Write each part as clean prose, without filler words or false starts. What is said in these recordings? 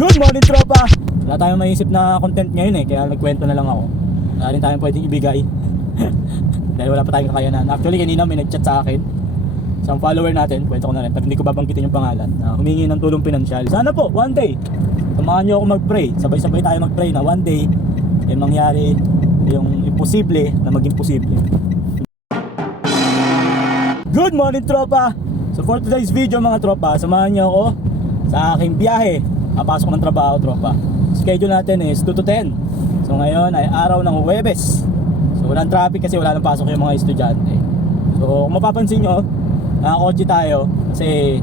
Good morning, tropa! Wala tayong maisip na content ngayon kaya nagkwento na lang ako. Wala rin tayong pwedeng ibigay dahil wala pa tayong kakayanan. Actually, kanina may nag-chat sa akin, isang follower natin, kwento ko na rin, pag hindi ko babanggitin yung pangalan, na humingi ng tulong pinansyal. Sana po, one day, samahan nyo ako mag-pray. Sabay-sabay tayo mag-pray na one day, mangyari yung imposible na maging posible. Good morning, tropa! So for today's video mga tropa, samahan nyo ako sa aking biyahe. Papasok ng trabaho, tropa. Schedule natin is 2 to 10. So ngayon ay araw ng Huwebes. So walang traffic kasi wala nang pasok yung mga estudyante. So kung mapapansin nyo, nakakotse tayo kasi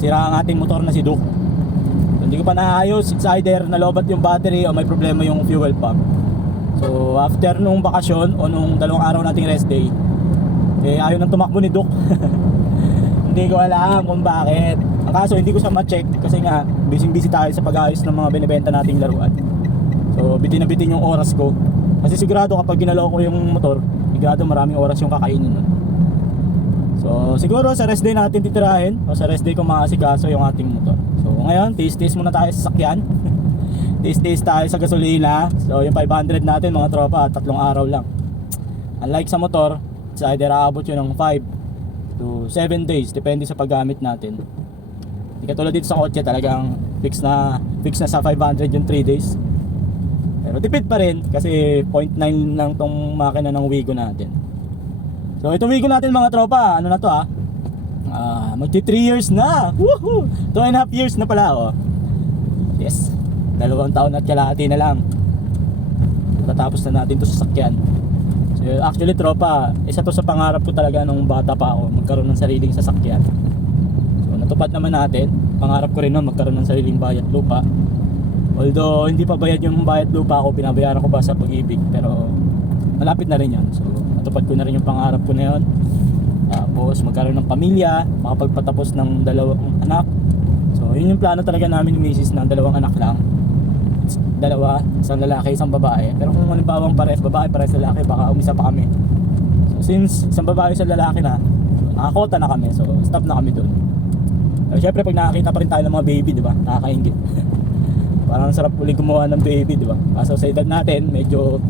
sira ang ating motor na si Duke. So, hindi ko pa naayos. It's either nalobat yung battery o may problema yung fuel pump. So after nung bakasyon o nung 2 araw nating rest day, ayaw nang tumakbo ni Duke. Hindi ko alam kung bakit. Ang kaso hindi ko siya ma-check kasi nga busy tayo sa pag-ayos ng mga binibenta nating laruan. So bitin na bitin yung oras ko. Kasi sigurado kapag ginalaw ko yung motor, sigurado maraming oras yung kakainin nun. So siguro sa rest day natin titirahin o sa rest day ko maasikaso yung ating motor. So ngayon, tiis-tiis muna tayo sa sakyan. Tiis-tiis tayo sa gasolina. So yung 500 natin mga tropa, 3 araw lang. Unlike sa motor, it's either aabot yun ng 5 to 7 days, depende sa paggamit natin. Hindi katulad dito sa kotse, talagang fix na sa 500 yung 3 days. Pero tipid pa rin kasi 0.9 lang tong makina ng Wigo natin. So itong Wigo natin mga tropa, ano na to magti 3 years na. Woohoo! 2.5 years na pala Yes, 2 taon at kalahati na lang. Tatapos na natin to sa sakyan. Actually tropa, isa to sa pangarap ko talaga nung bata pa ako, magkaroon ng sariling sasakyan. So natupad naman natin. Pangarap ko rin magkaroon ng sariling bayad lupa. Although hindi pa bayad yung bayad lupa ko, pinabayaran ko pa sa Pag-ibig, pero malapit na rin yan. So natupad ko na rin yung pangarap ko na yun. Tapos magkaroon ng pamilya, makapagpatapos ng 2 anak. So yun yung plano talaga namin ni Mrs. ng 2 anak lang. 2, isang lalaki, isang babae. Pero kung halimbawang pares babae, pares lalaki, baka umisa pa kami. So since isang babae, isang lalaki na, nakakota na kami. So stop na kami dun. Pero syempre pag nakakita pa rin tayo ng mga baby, di ba? Nakakaingit. Parang sarap ulit gumawa ng baby, di ba? Kaso sa edad natin, medyo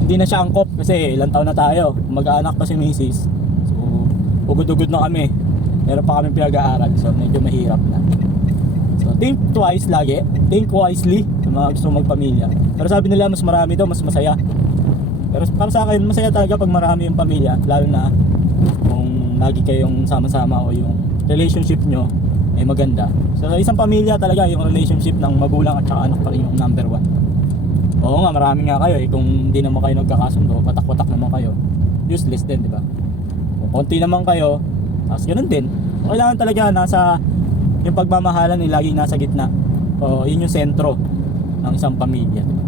hindi na siya angkop kasi ilang taon na tayo. Mag-aanak pa si Mrs. So ugod-ugod na kami. Meron pa kami pinag-aaral, so medyo mahirap na. So think twice lagi, think wisely sa mga gusto magpamilya. Pero sabi nila mas marami daw, mas masaya. Pero para sa akin, masaya talaga pag marami yung pamilya, lalo na kung lagi kayong sama-sama o yung relationship nyo ay maganda. So isang pamilya talaga, yung relationship ng magulang at saka anak pa rin yung number 1. Oo nga, marami nga kayo kung hindi naman kayo nagkakasundo, patak-patak naman kayo, useless din, di ba? Kung konti naman kayo, tapos ganun din. Kailangan talaga nasa yung pagmamahalan ay laging nasa gitna. O yun yung sentro ng isang pamilya, diba?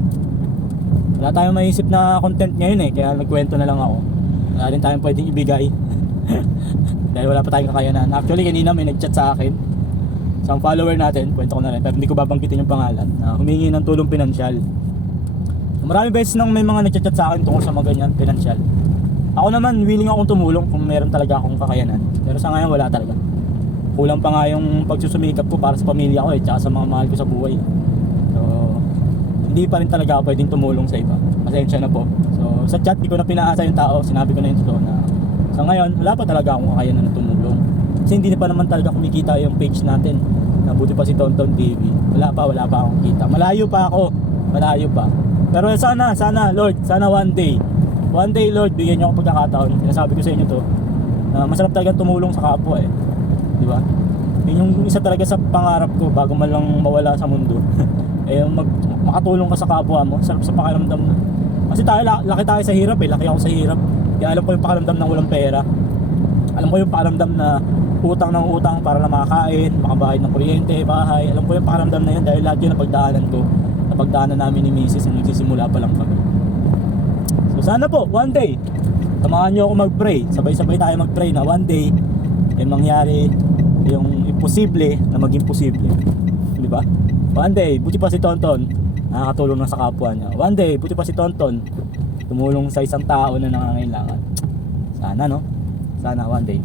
Wala tayong maisip na content ngayon kaya nagkwento na lang ako. Wala rin tayong pwedeng ibigay dahil wala pa tayong kakayanan. Actually kanina may nag-chat sa akin, isang follower natin, kwento ko na rin, pero hindi ko babanggitin yung pangalan, na humingi ng tulong pinansyal. Marami beses nang may mga nag-chat sa akin tungkol sa mga ganyan pinansyal. Ako naman willing akong tumulong kung meron talaga akong kakayanan, pero sa ngayon wala talaga. Kulang pa nga yung pagsusumikap ko para sa pamilya ko tsaka sa mga mahal ko sa buhay. So hindi pa rin talaga ako pwedeng tumulong sa iba. Pasensya na po. So sa chat di ko na pinaasa yung tao, sinabi ko na yung totoo na sa ngayon wala pa talaga akong kakayanan na tumulong. Kasi hindi pa naman talaga kumikita yung page natin. Nabuti pa si Tonton TV. Wala pa akong kita. Malayo pa ako. Malayo pa. Pero sana Lord, sana one day Lord, bigyan niyo ako pagkakataon. Sinasabi ko sa inyo to na masarap talaga tumulong sa kapwa di ba? Yun yung isa talaga sa pangarap ko bago man lang mawala sa mundo. Makatulong ka sa kapwa mo, sarap sa pakiramdam na. Kasi laki tayo sa hirap laki ako sa hirap. Kaya alam ko yung pakiramdam ng walang pera. Alam ko yung pakiramdam na utang ng utang para lang makakain, makabayad ng kuryente, bahay. Alam ko yung pakiramdam na yun dahil lahat yun napagdaanan ko. Napagdaanan namin ni Mrs. nung nagsisimula pa lang kami. So sana po, one day, samahan nyo ako mag-pray. Sabay-sabay tayo mag-pray na one day mangyari yung imposible na maging posible, di ba? One day, buti pa si Tonton nakakatulong na sa kapwa niya. One day, buti pa si Tonton tumulong sa isang tao na nangangailangan. Sana one day.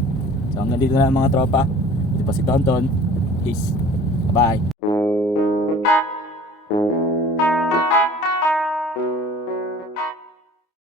So hanggang dito na mga tropa. Buti pa si Tonton. Peace. Bye.